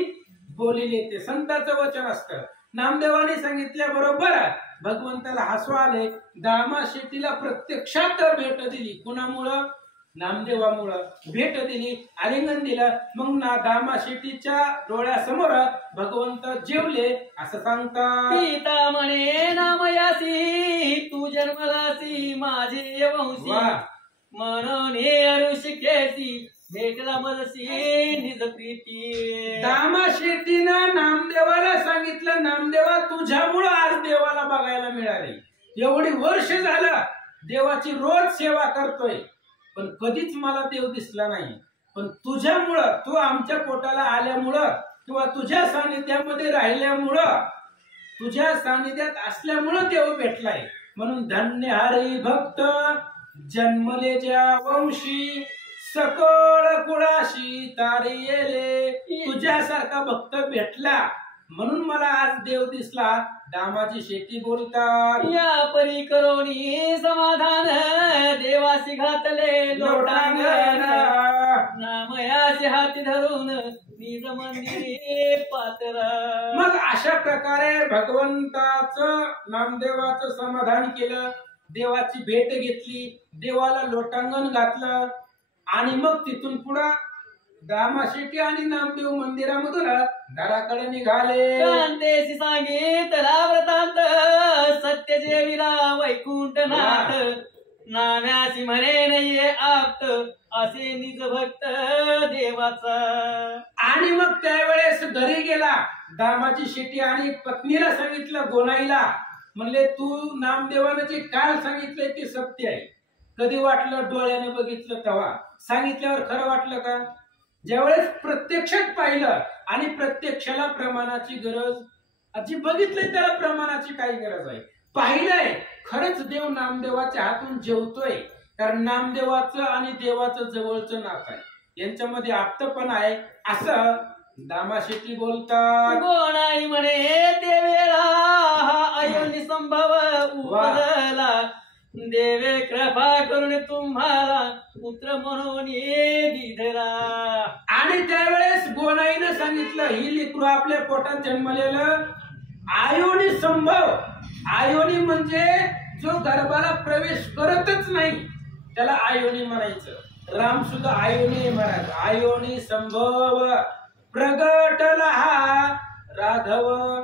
बोलिले ते संताचं वचन असतं. नामदेवाने सांगितल्याबरोबर भगवंताला हसू आले. दामा शेट्टीला प्रत्यक्षात भेट दिली. कुणामुळं? नामदेवामुळं भेट दिली, आलिंगन दिलं. मग ना दामा शेट्टीच्या डोळ्यासमोर भगवंत जेवले असं सांगतात. पिता म्हणे नामयासी तू जन्मलासी माझे वंशी म्हणून ऋषिकेशी भेटला मजसी निज प्रीती. दामा शेट्टीनं नामदेवाला सांगितलं, नामदेवा तुझ्यामुळं आज देवाला बघायला मिळाले. एवढी वर्ष झालं देवाची रोज सेवा करतोय, पण कधीच मला देव दिसला नाही. पण तुझ्यामुळं, तू आमच्या पोटाला आल्यामुळं किंवा तुझ्या सानिध्यामध्ये राहिल्यामुळं, तुझ्या सानिध्यात असल्यामुळं देव भेटलाय. म्हणून धन्य हरी भक्त जन्मले ज्या वंशी सकळ कुळाशी तारी येले. तुझ्यासारखा भक्त भेटला म्हणून मला आज देव दिसला. दामाजी शेट्टी बोलतात. या परी करोनी समाधान देवासी घातले लोटांगण नामयाचे हाती धरून निज मंदिरी पातरा. मग अशा प्रकारे भगवंताचं नामदेवाचं समाधान केलं, देवाची भेट घेतली, देवाला लोटांगण घातलं. आणि मग तिथून पुढं दामा शेट्टी आणि नामदेव मंदिरामधून घराकडे निघाले. कांतेशी सांगितला वृत्तांत सत्य जेविला वैकुंठनाथ नाम्यासी म्हणे नाहीये आप्त असे निज भक्त देवाचा. आणि मग त्यावेळेस घरी गेला दामाजी शेट्टी आणि पत्नीला सांगितलं, गोनाईला म्हणले तू नामदेवानं जे काल सांगितलंय ते सत्य आहे. कधी वाटलं डोळ्याने बघितलं तेव्हा, सांगितल्यावर खरं वाटलं का? ज्यावेळेस प्रत्यक्षात पाहिलं आणि प्रत्यक्षाला प्रमाणाची गरज, जी बघितलंय त्याला प्रमाणाची काय गरज आहे? पाहिलंय खरंच देव नामदेवाच्या हातून जेवतोय. कारण नामदेवाचं आणि देवाचं जवळचं नातं आहे, यांच्यामध्ये आप्तपण आहे असं दामा शेट्टी बोलतात. गोणाई म्हणे ते वेळा हा अयोनी संभव उपजला देवे कृपा करून तुम्हाला पुत्र म्हणून दिधला. आणि त्यावेळेस गोनाईनं सांगितलं ही लेकरू आपल्या पोटात जन्मलेलं आयोनी संभव. आयोनी म्हणजे जो गर्भाला प्रवेश करतच नाही त्याला आयोनी म्हणायचं. राम सुद्धा आयोनी महाराज. आयोनी संभव प्रगटला हा राघव.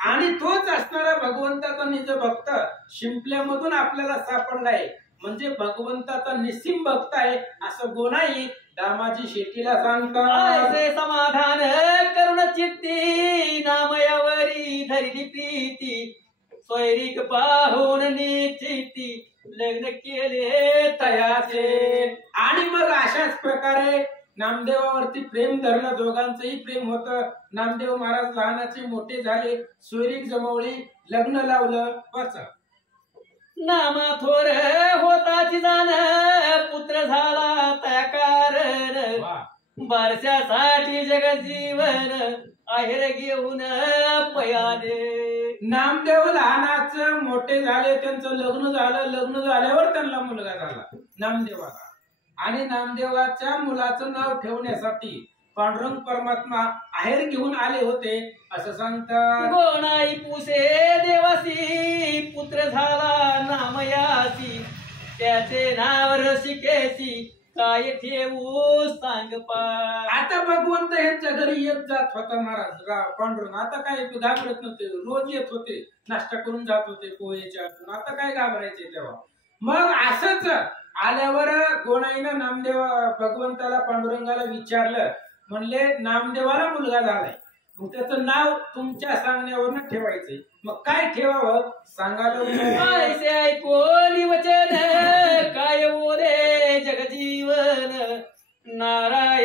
आणि तोच असणारा भगवंताचा निज भक्त शिंपल्यामधून आपल्याला सापडलाय. म्हणजे भगवंताचा निस्सिम भक्त आहे असं गोनाई दामाजी शेट्टीला सांगतात. ऐसे समाधान करुण चित्ती नामयावरी धरली प्रीती स्वैरिक पाहून निश्चिती लग्न केले तयाचे. आणि मग अशाच प्रकारे नामदेवावरती प्रेम धरलं. दोघांचंही प्रेम होतं. नामदेव महाराज लहानाचे मोठे झाले, सोयरीक जमवली, लग्न लावलं. वाचा. नामा थोर होताची जाण पुत्र झाला त्या कारण बारशासाठी जगजीवन आहेर घेऊन पयाले. नामदेव लहानाचं मोठे झाले, त्यांचं लग्न झालं. लग्न झाल्यावर त्यांना मुलगा झाला नामदेवाला. आणि नामदेवाच्या मुलाचं नाव ठेवण्यासाठी पांडुरंग परमात्मा आहेर घेऊन आले होते असं सांगतात. गोणाई पुसे देवासी पुत्र झाला नामयासी त्याचे नाव ऋषिकेशी काय ठेवू सांग पा. आता भगवंत यांच्या घरी येत जात होता महाराज पांडुरंग. आता काय घाबरत नव्हते, रोज येत होते, नाश्ता करून जात होते पोहेच्या. आता काय घाबरायचे तेव्हा. मग असंच आल्यावर गोणाईनं नामदेव भगवंताला पांडुरंगाला विचारलं. म्हणले नामदेवाला मुलगा झालाय, मग त्याचं नाव तुमच्या सांगण्यावरनं ठेवायचंय. मग काय ठेवावं सांगायला. ऐसे ऐकोनी वचन काय बोले जगजीवन नारायण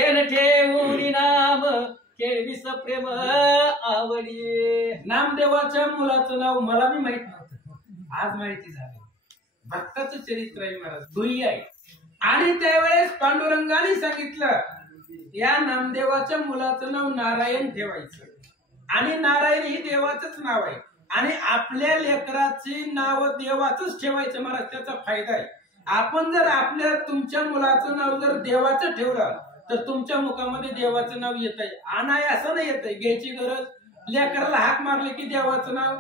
प्रेम आवडी. नामदेवाच्या मुलाचं नाव मला बी माहित नव्हतं, आज माहिती झालं. भक्ताचं चरित्र आहे महाराज, दुई आहे. आणि त्यावेळेस पांडुरंगाने सांगितलं या नामदेवाच्या मुलाचं नाव नारायण ठेवायचं. आणि नारायण ही देवाचंच नाव आहे. आणि आपल्या लेकराची नाव देवाचंच ठेवायचं महाराज, त्याचा फायदा आहे. आपण जर आपल्या तुमच्या मुलाचं नाव जर देवाचं ठेवलं तर तुमच्या मुखामध्ये देवाचं नाव येत आहे. आणाय असं नाही येत आहे, घ्यायची गरज. लेकराला हाक मारले की देवाचं नाव.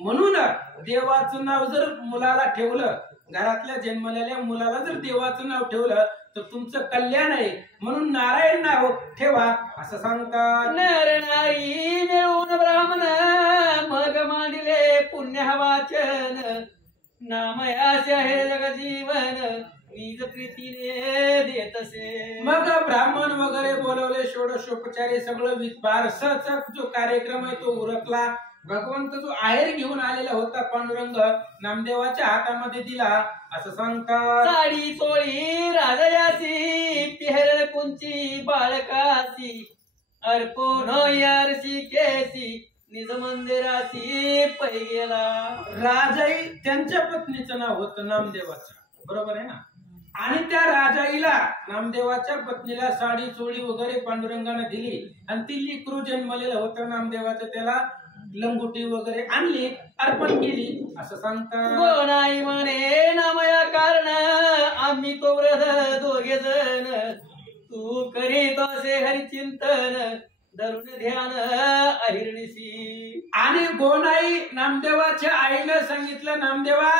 म्हणून देवाचं नाव जर मुलाला ठेवलं, घरातल्या जन्मलेल्या मुलाला जर देवाचं नाव ठेवलं तर तुमचं कल्याण आहे. म्हणून नारायण नाव ठेवा असं सांगतात. नर नारी मिळून ब्राह्मण मग मांडले पुण्य वाचन. नामयाचे आहे जगजीवन निज प्रीतीने देतसे. मग ब्राह्मण वगैरे बोलवले, षोडशोपचारे सगळं बारसाचा जो कार्यक्रम आहे तो उरकला. भगवंत जो आहेर घेऊन आलेला होता पांडुरंग नामदेवाच्या हातामध्ये दिला असं सांगतात. साडी चोळी राजयासी पिहरण कुंची बाळकासी अर्पण यारसी केसी निज मंदिरासी पै गेला. राजाई त्यांच्या पत्नीचं नाव होतं नामदेवाचं, बरोबर आहे ना. आणि त्या राजाईला नामदेवाच्या पत्नीला साडी चोळी वगैरे पांडुरंगाने दिली. आणि ती लेकरू जन्मलेलं होतं नामदेवाचं, त्याला लंगोटी वगैरे आणली, अर्पण केली असं सांगतात. गोनाई म्हणे नामया कारण आम्ही तो व्रत दोघे जण. तू करीत असे हरिचिंतन धरून ध्यान अहिरणीसी. आणि गोनाई नामदेवाच्या आईला सांगितलं, नामदेवा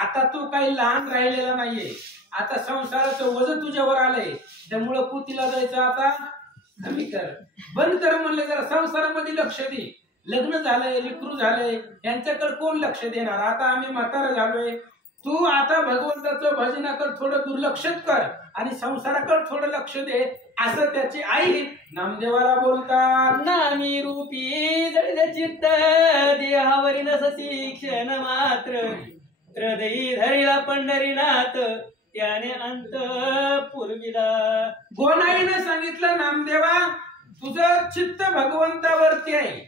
आता तू काही लहान राहिलेला नाहीये, आता संसाराचं वजन तुझ्यावर आलंय, त्यामुळं पुतीला जायचं आता कमी कर, बंद कर. म्हणले जरा संसारामध्ये लक्ष दे. लग्न झालंय, लेकरू झालंय, यांच्याकडे कोण लक्ष देणार. आता आम्ही म्हातारा झालोय, तू आता भगवंताचं भजनाकडे थोडं दुर्लक्षित कर आणि संसाराकडे थोडं लक्ष दे असं त्याची आई नामदेवाला बोलतात. नामी रूपी जडित चित्त देहावरी नसती क्षण मात्र. हृदयी धरिला पंढरीनाथ त्याने अंत पूर्विला. गोनाईनं सांगितलं, नामदेवा तुझं चित्त भगवंतावरती आहे,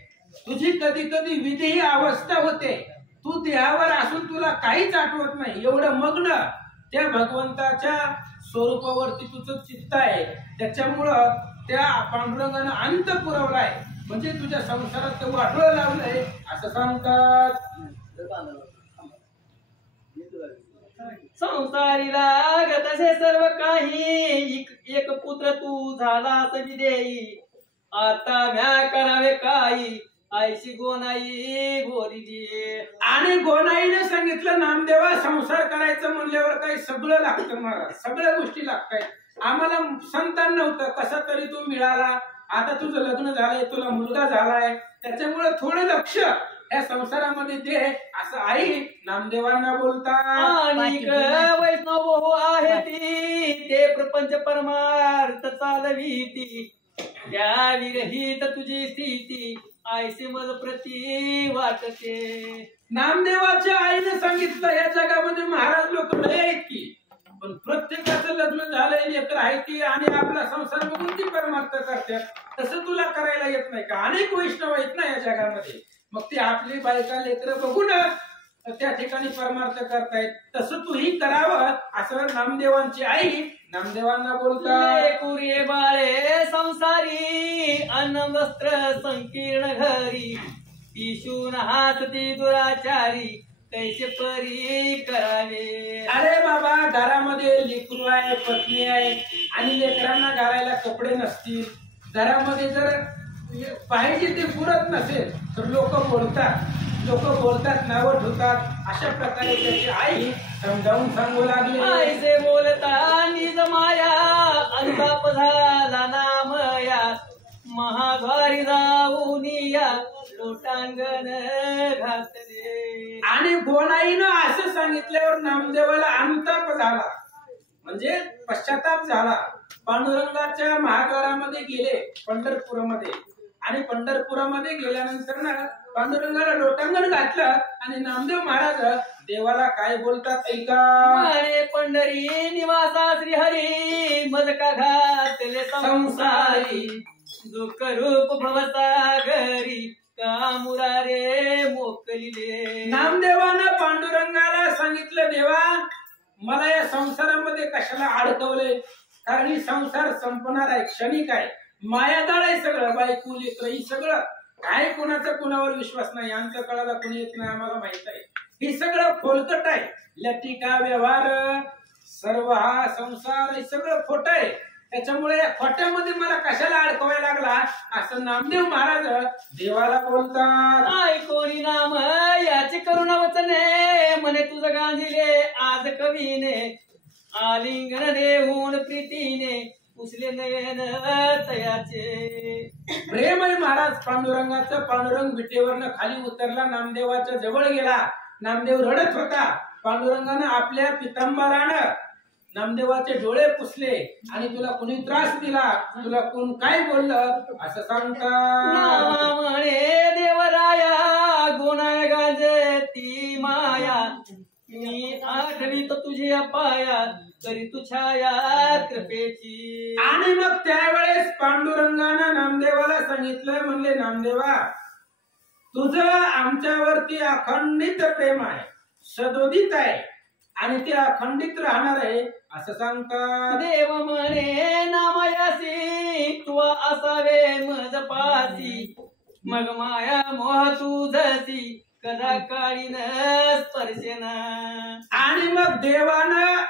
तुझी कधी कधी विधी अवस्था होते, तू देहावर असून तुला काहीच आठवत नाही, एवढं मग्न त्या भगवंताच्या स्वरूपावरती तुझं चित्त आहे. त्याच्यामुळं त्या पांडुरंगानं अंत पुरवलाय, म्हणजे तुझ्या संसारात ते वाटोळं लावलंय असं सांगतात. संसारी लागत असे सर्व काही एक पुत्र तू झालास विदेई. आता म्या करावे काही आईशी गोनाई बोलिली. आणि गोनाईने सांगितलं, नामदेवा संसार करायचं म्हणल्यावर काही सगळं लागतं महाराज, सगळ्या गोष्टी लागतायत. आम्हाला संतान नव्हतं, कसा तरी तो मिळाला. आता तुझं लग्न झालंय, तुला मुलगा झालाय, त्याच्यामुळे थोडं लक्ष या संसारामध्ये दे असं आई नामदेवांना बोलतात. आणि वैष्णव आहे ती ते प्रपंच परमार्थ चालवीती. त्या विरहित तुझी स्थिती आयसे मज प्रती वाटते. नामदेवाच्या आईने सांगितलं, या जगामध्ये महाराज लोक लय आहेत की, पण प्रत्येकाचं लग्न झालंय, लेकर आहे की, आणि आपला संसार बघून ती परमार्थ करतात. तसं तुला करायला येत नाही का? अनेक वैष्णव आहेत ना या जगामध्ये, मग ती आपली बायका लेकर बघून त्या ठिकाणी परमार्थ करतायत. तसं तूही करावं असं नामदेवांची आई नामदेवांना बोलतात. कुरे बाळे संसारी अन्न वस्त्र संकीर्ण घरी. पिशून हातती दुराचारी कैसे परी करावे. अरे बाबा, घरामध्ये लेकरू आहे, पत्नी आहे, आणि लेकरांना घालायला कपडे नसतील, घरामध्ये जर पाहिजे ते पुरत नसेल तर लोक बोलतात, नावं ठेवतात. अशा प्रकारे त्याची आई समजावून सांगू लागली. आईसे बोलता निज माया अंताप झाला नामया. महाद्वारी जाऊन या लोटांगण घातले. आणि गोनाईनं असं सांगितल्यावर नामदेवाला अंताप झाला, म्हणजे पश्चाताप झाला. पांडुरंगाच्या महाद्वारामध्ये गेले पंढरपुरामध्ये, आणि पंढरपुरामध्ये गेल्यानंतर ना पांडुरंगाला लोटांगण घातलं. आणि नामदेव महाराज देवाला काय बोलतात ऐका. अरे पंढरी निवासा श्री हरी मज का घातले संसारी. दुःख रूप भवसागरी का मुरारे मोकलिले. नामदेवानं पांडुरंगाला सांगितलं, देवा मला या संसारामध्ये कशाला अडकवले, कारण ही संसार संपणार आहे, क्षणिक आहे, मायादाळ आहे सगळं, बायको लेकरं ही सगळं काय, कोणाचा कुणावर विश्वास नाही, अंतकळाला कोणी येत नाही, आम्हाला माहित आहे. हे सगळं खोलकट आहे, लटिका व्यवहार सर्व हा संसार हे सगळं खोट आहे. त्याच्यामुळे या खोट्यामध्ये मला कशाला अडकवायला लागला, असं नामदेव महाराज देवाला बोलतात. आय कोणी नाम याचे करुण वचने म्हणे तुझं गांधिले आज कवीने. आलिंगन देऊन प्रीतीने पुसले नयन तयाचे. प्रेम आहे महाराज पांडुरंगाचं. पांडुरंग विटेवरनं खाली उतरला, नामदेवाच्या जवळ गेला. नामदेव रडत होता. पांडुरंगानं आपल्या पितांबरानं नामदेवाचे डोळे पुसले आणि तुला कुणी त्रास दिला, तुला कोण काय बोललं असं सांगतात. म्हणे देवराया गुणाय गांजे ती माया. मी आठवीत तुझी अपाया करी तू छाया कृपेची. आणि मग त्यावेळेस पांडुरंगानं नामदेवाला सांगितलं, म्हणले नामदेवा तुझं आमच्यावरती अखंडित प्रेम आहे, सदोदित आहे आणि ते अखंडित राहणार आहे असं सांगतात. देव म्हणे नामयासी तू असावे मज पासी. मग माया मोह तुझसी कदा काळीन स्पर्शेना. आणि मग देवानं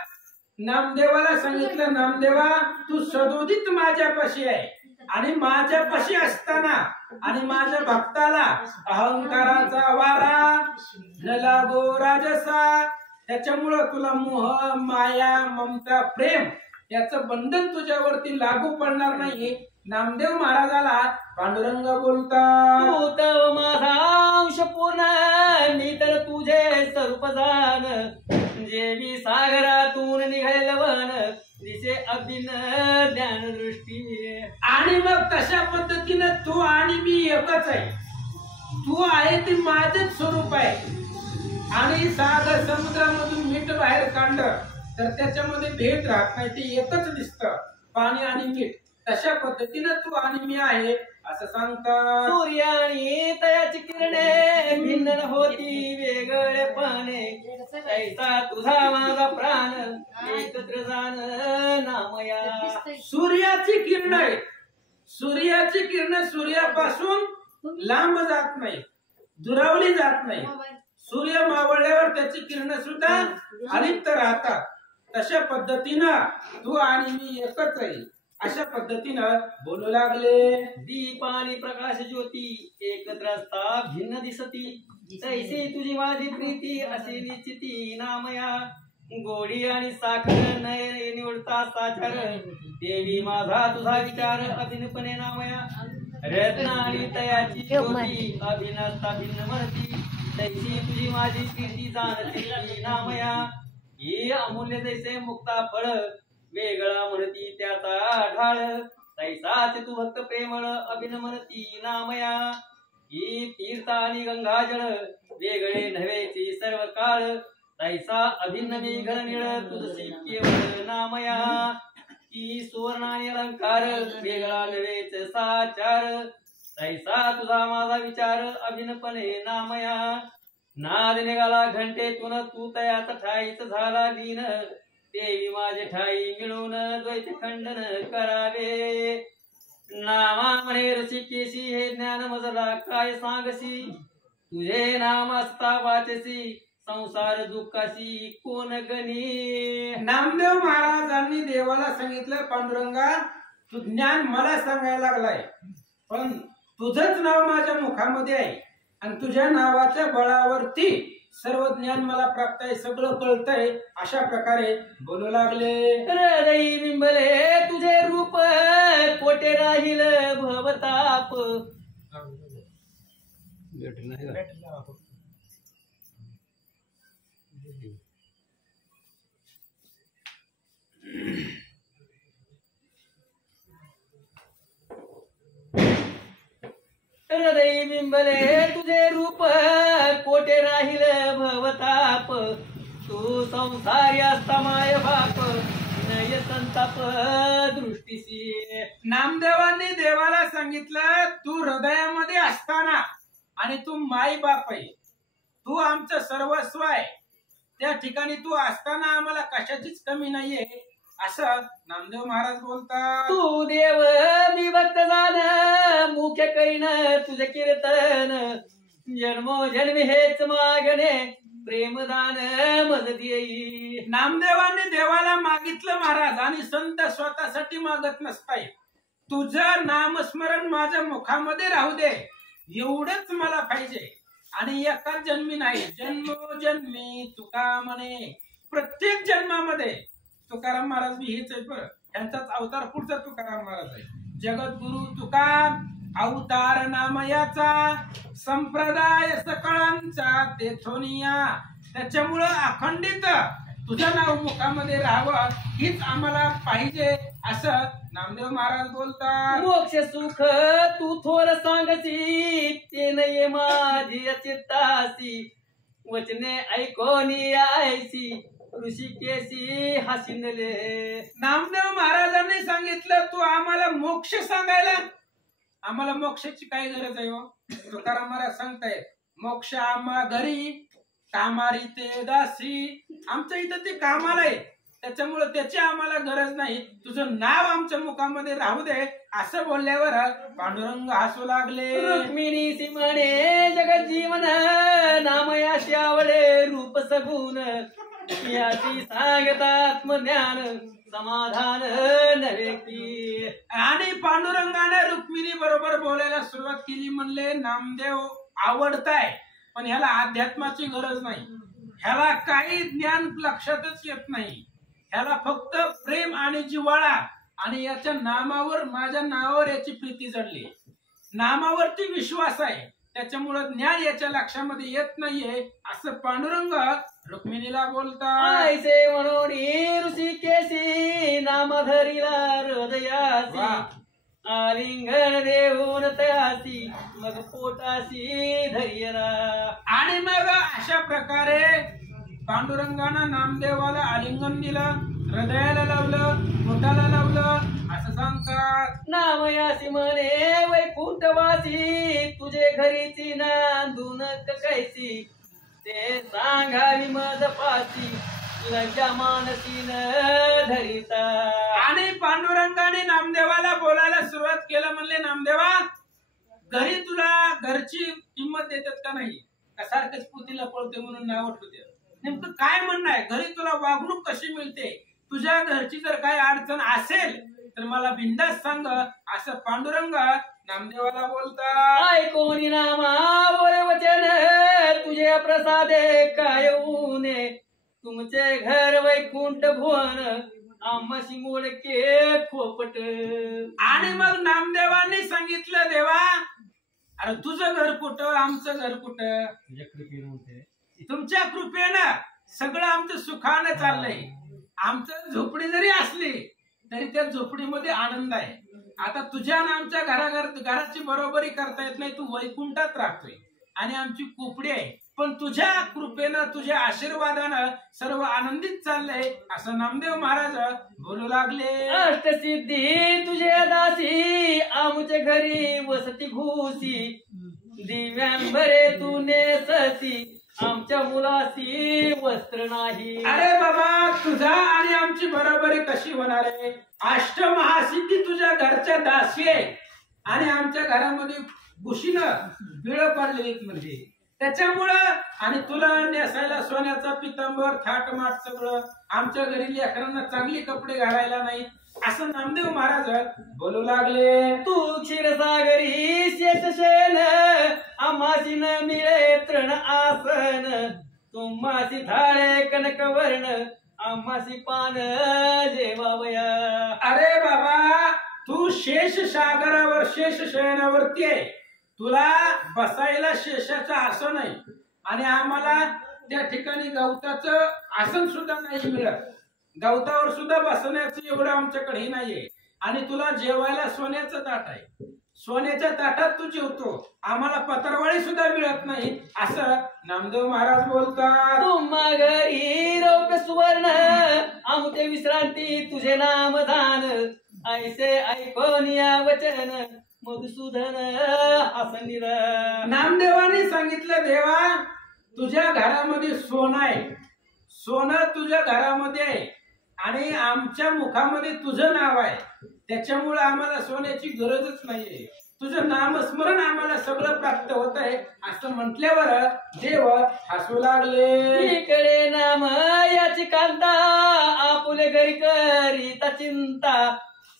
नामदेवाला सांगितलं, नामदेवा तू सदोदित माझ्यापाशी आहे आणि माझ्यापाशी असताना आणि माझ्या भक्ताला अहंकाराचा वारा न लागो राजसा. त्याच्यामुळं तुला मोह माया ममता प्रेम याचं बंधन तुझ्यावरती लागू पडणार नाही. नामदेव महाराजाला पांडुरंग बोलतात, तू तव माझा अंश पूर्ण मी तर तुझे स्वरूप जाण. जेवी सागरातून निघाले वन दिसे अभिन्न ज्ञान दृष्टी. आणि मग तशा पद्धतीनं तू आणि मी एकच आहे. तू आहे ते माझंच स्वरूप आहे. आणि सागर समुद्रामधून मीठ बाहेर काढलं तर त्याच्यामध्ये भेद राहत नाही, ते एकच दिसतं, पाणी आणि मीठ. तशा पद्धतीनं तू आणि मी आहे असं सांगतात. सूर्य आणि तयाची किरणे भिन्न होती वेगळे पाने. तैसा तुझा माझा प्राण एकत्र जाण नामया. सूर्याची किरण आहे, सूर्याची किरण सूर्यापासून लांब जात नाही, दुरावली जात नाही. सूर्य मावळल्यावर त्याची किरण सुद्धा अलिप्त राहतात. तशा पद्धतीनं तू आणि मी एकच आहे अशा पद्धतीनं बोलू लागले. दीप आणि प्रकाश ज्योती एकत्र असता भिन्न दिसती. तैसे तुझी माझी प्रीती असे निश्चिती नामया. गोडी आणि साखर नय निवडता साचार. देवी माझा तुझा विचार अभिनपणे नामया. रत्न आणि तयाची ज्योती अभिनसता भिन्न म्हणती. तैसी तुझी माझी प्रीती जाणती नामया. ही अमूल्य जैसे मुक्ता फळ वेगळा म्हणती त्याचा ढाळ. तैसाच तू भक्त प्रेमळ अभिन म्हणती नामया. ही तीर्थ आणि गंगाजळ वेगळे नव्हेची सर्व काळ. तैसा अभिन्न मी घरनिळ तुझसी केवळ नामया. ही सुवर्ण आणि अलंकार वेगळा नव्हेच साचार. तैसा तुझा माझा विचार अभिनपणे नामया. नाद निघाला घंटेतून तू तयात ठाईच झाला लीन. देवी माझे ठाई मिळून द्वैत खंडन करावे. नामा म्हणे ऋषिकेशी हे ज्ञान मजला काय सांगसी. तुझे नाम असता वाचसी संसार दुःखाशी कोण गणी. नामदेव महाराजांनी देवाला सांगितलं, पांडुरंगा तू ज्ञान मला सांगायला लागलाय, पण तुझंच नाव माझ्या मुखामध्ये आहे आणि तुझ्या नावाच्या बळावरती सर्व ज्ञान मला प्राप्त आहे, सगळं कळतंय अशा प्रकारे बोलू लागले. हृदयी बिंबले तुझे रूप कोटे राहील भवताप. हृदयी बिंबले तुझे रूप कोटे राहील भवताप. तू संसारी असता माय बाप नय संताप दृष्टीसी. नामदेवांनी देवाला सांगितलं, तू हृदयामध्ये असताना आणि तू माई बाप आहे, तू आमचं सर्वस्व आहे, त्या ठिकाणी तू असताना आम्हाला कशाचीच कमी नाहीये असं नामदेव महाराज बोलतात. तू देव मी भक्त जाण मुख्य करीन तुझे कीर्तन. जन्मोजन्मी हेच मागणे प्रेमदान मज देई. नामदेवांनी देवाला मागितलं महाराज, आणि संत स्वतःसाठी मागत नसताय, तुझं नामस्मरण माझ्या मुखामध्ये राहू दे एवढंच मला पाहिजे. आणि एकाच जन्मी नाही, जन्मोजन्मी तुका म्हणे, प्रत्येक जन्मामध्ये तुकाराम महाराज बी हेच आहे बरं, त्यांचाच अवतार पुढचा तुकाराम महाराज आहे. जगद्गुरु तुका अवतार नामयाचा, संप्रदाय सकळांचा तेथोनिया. त्याच्यामुळं अखंडित तुझं नाव मुखामध्ये राहावं हीच आम्हाला पाहिजे असं नामदेव महाराज बोलतात. मोक्ष सुख तू थोर सांगसी ते नये माझी चित्तासी. वचने ऐकोनी आयसी ऋषिकेशी हसिनले. नामदेव महाराजांनी सांगितलं, तू आम्हाला मोक्ष सांगायला, आम्हाला मोक्षाची काय गरज आहे हो. तुकाराम महाराज सांगतायत, मोक्ष आम्हा घरी कामारी ते दासी. आमचं इथं ते कामाला आहे, त्याच्यामुळे त्याची आम्हाला गरज नाही, तुझं नाव आमच्या मुखामध्ये राहू दे असं बोलल्यावर पांडुरंग हसू लागले. रुक्मिणी म्हणे जगत जीवन नामयाशी आवडे रूप सगुण. याची सांगत आत्मज्ञान समाधान नव्हे की. आणि पांडुरंगाने रुक्मिणी बरोबर बोलायला सुरुवात केली. म्हणले, नामदेव आवडताय पण ह्याला अध्यात्माची गरज नाही, ह्याला काही ज्ञान लक्षातच येत नाही, ह्याला फक्त प्रेम आणि जिव्हाळा आणि याच्या नामावर, माझ्या नावावर याची प्रीती जडली, नामावरती विश्वास आहे, त्याच्यामुळं ज्ञान याच्या लक्षामध्ये येत नाहीये असं पांडुरंग रुक्मिणीला बोलतात. ऐसे म्हणून ऋषिकेशी नाम धरिला हृदयासी. आलिंगन देऊन तयासी मग पोटासी धैर्यरा. आणि मग अशा प्रकारे पांडुरंगानं नामदेवाला आलिंगन दिलं, हृदयाला लावलं, पोटाला लावलं असं सांगतात. नामयासी म्हणे वैकुंठवासी तुझे घरीची नांदून कैसी. ते सांगावी मज पासी लज्जा मानसी न धरिता. आणि पांडुरंगाने नामदेवाला बोलायला सुरुवात केलं. म्हणले, नामदेवा घरी तुला घरची किंमत देतात का नाही, का सारखंच पुतीला पळते म्हणून नाव ठेवते. नेमकं काय म्हणणं आहे, घरी तुला वागणूक कशी मिळते, तुझ्या घरची जर काही अडचण असेल तर मला बिंदास सांग असं पांडुरंग नामदेवाला बोलतात. ऐकोनी नामा बोले वचन तुझे प्रसादे काय ऊने. तुमचे घर वैकुंठ भुवन आम्हाशी मोडके खोपट. आणि मग नामदेवांनी सांगितलं, देवा अरे तुझं घर कुठं, आमचं घर कुठं, तुमच्या कृपेनं सगळं आमचं सुखानं चाललंय. आमचं झोपडी जरी असली तरी त्या झोपडीमध्ये आनंद आहे. आता तुझ्या आणि आमच्या घराची बरोबरी करता येत नाही, तू वैकुंठात राहतोय आणि आमची कोपडी आहे, पण तुझ्या कृपेनं तुझ्या आशीर्वादानं सर्व आनंदित चाललंय असं नामदेव महाराज बोलू लागले. अष्टसिद्धी तुझे दासी आमच्या घरी वसती घुसी. दिव्यांबरे तू नेसती आमच्या मुलासी वस्त्र नाही. अरे बाबा तुझा आणि आमची बरोबरी कशी होणार आहे. अष्टमहासिद्धी तुझ्या घरच्या दासी आहे आणि आमच्या घरामध्ये भुशीनं बिळ पडलेली म्हणजे त्याच्यामुळं. आणि तुला नेसायला सोन्याचा पितांबर थाटमाट सगळं, आमच्या घरी लेकरांना चांगली कपडे घालायला नाही असं नामदेव महाराज बोलू लागले. तू क्षीरसागरी शेषशेन आम्हाशी न मिळे तृण आसन. तुम्हाशी थाळे कनकवर्ण आम्हाशी पान जेवावया. अरे बाबा तू शेष सागरावर शेष शयनावरती आहे, तुला बसायला शेषाचं आसन आहे आणि आम्हाला त्या ठिकाणी गवताचं आसन सुद्धा नाही मिळत, गवतावर सुद्धा बसण्याचं एवढं आमच्याकडे नाहीये. आणि तुला जेवायला सोन्याचं ताट आहे, सोन्याच्या ताटात तू जेवतो, आम्हाला पत्रवाळी सुद्धा मिळत नाही असं नामदेव महाराज बोलतात. तुम्हा घरी रौप सुवर्ण अमुते विश्रांती तुझे नाम धान ऐसे ऐकून या वचन मधुसूदन हसनिर. नामदेवाने सांगितलं, देवा तुझ्या घरामध्ये सोनं आहे, सोनं तुझ्या घरामध्ये आहे आणि आमच्या मुखामध्ये तुझं नाव आहे, त्याच्यामुळे आम्हाला सोन्याची गरजच नाहीये, तुझं नामस्मरण आम्हाला सगळं प्राप्त होत आहे असं म्हटल्यावर देव हसू लागले. इकडे नाम याची कांता आपुले घरी करीता चिंता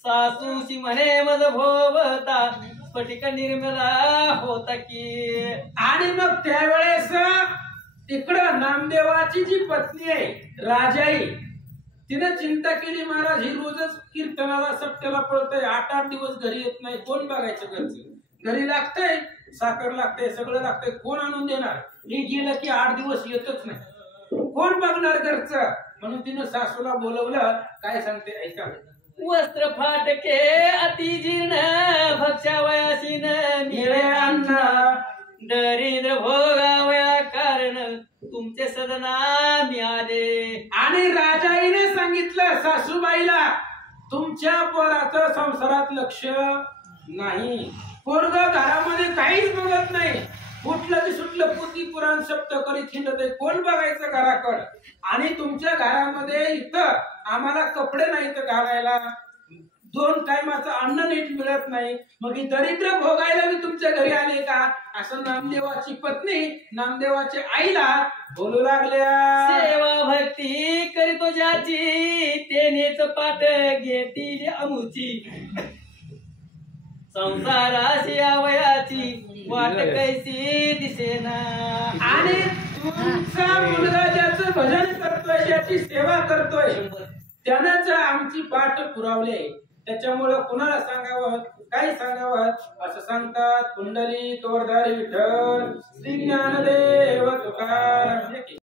सासूशी म्हणे मज भोवता स्फटिक निर्मला होता की. आणि मग त्यावेळेस इकडं नामदेवाची जी पत्नी आहे राजाई, तिने चिंता केली, महाराज ही रोजच कीर्तनाला सप्त्याला पळतय, 8-8 दिवस घरी येत नाही, कोण बघायचं घरचं, घरी लागतंय साखर लागतंय सगळं लागतंय, कोण आणून देणार, हे गेलं की 8 दिवस येतच नाही, कोण बघणार घरचं, म्हणून तिनं सासूला बोलवलं. काय सांगते ऐका. वस्त्र फाटके अति जीर्ण भक्षावयासीन निळे अन्न दरिद्र भोगावया कारण तुमचे सदना मिळाले. आणि राजाईने सांगितलं सासूबाईला, तुमच्या पोराचं संसारात लक्ष नाही, पोरग घरामध्ये काहीच बघत नाही, कुठलं की सुटलं पुती पुराण शब्द करीत हिंडत आहे, कोण बघायचं घराकडं, आणि तुमच्या घरामध्ये इथं आम्हाला कपडे नाहीत घालायला, 2 टायमाचं अन्न नीट मिळत नाही, मग ही दरिद्र भोगायला मी तुमच्या घरी आले का, असं नामदेवाची पत्नी नामदेवाच्या आईला बोलू लागल्या. सेवा भक्ती करीतो ज्याची तेनेच पाठ घेतील अमुची संसाराशी आवयाची वाट कैसी दिसेना. आणि तुमचा मुलगा ज्याचं भजन करतोय, ज्याची सेवा करतोय, त्यानंच आमची पाठ पुरावले, त्याच्यामुळं कुणाला सांगावं काय सांगावं असं सांगतात कुंडली तोरधारी विठ्ठल श्री ज्ञानदेव तुकाराम.